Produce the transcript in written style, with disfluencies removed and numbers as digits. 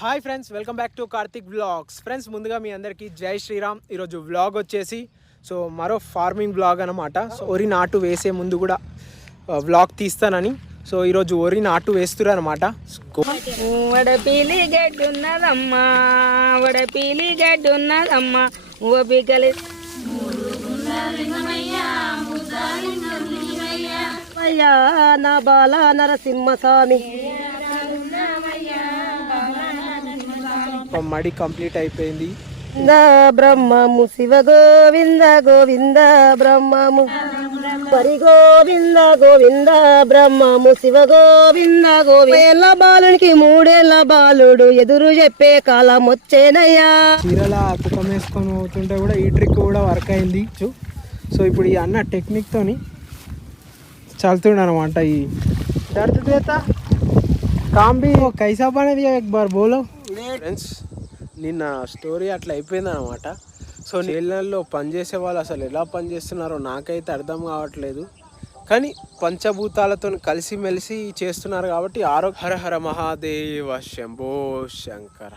Hi friends, welcome back to Karthik vlogs. Friends, ముందుగా మీ అందరికీ జై శ్రీరామ్. ఈరోజు వ్లాగ్ వచ్చేసి మరో ఫార్మింగ్ వ్లాగ్ అనమాట. సో వరి నాటు వేసే ముందు కూడా వ్లాగ్ తీస్తానని. సో ఈరోజు వరి నాటు వేస్తున్నారు అనమాట. వడపీలి గడ్డి ఉన్నదమ్మా, వడపీలి గడ్డి ఉన్నదమ్మా, ఓపికలి నా బాల నరసింహస్వామి. మడి కంప్లీట్ అయిపోయింది. బ్రహ్మము శివ గోవింద గోవింద బ్రహ్మము హరి గోవింద గోవింద బ్రహ్మము శివ గోవింద గోవింద. బాలునికి మూడేళ్ల బాలుడు ఎదురు చెప్పే కాలం వచ్చేనయ్యా. చీరల కుప్పం వేసుకొని పోతుంటే కూడా ఈ ట్రిక్ కూడా వర్క్ అయింది. సో ఇప్పుడు ఈ అన్న టెక్నిక్ తోని చల్తుండ అనమాట. ఈ దర్द देता काम भी कैसा बना दिया एक बार बोलो. ఫ్రెండ్స్, నిన్న స్టోరీ అట్లా అయిపోయింది అనమాట. సో నీళ్ళల్లో పనిచేసే వాళ్ళు అసలు ఎలా పనిచేస్తున్నారో నాకైతే అర్థం కావట్లేదు. కానీ పంచభూతాలతో కలిసిమెలిసి చేస్తున్నారు కాబట్టి హర హర మహాదేవ శంభో శంకర.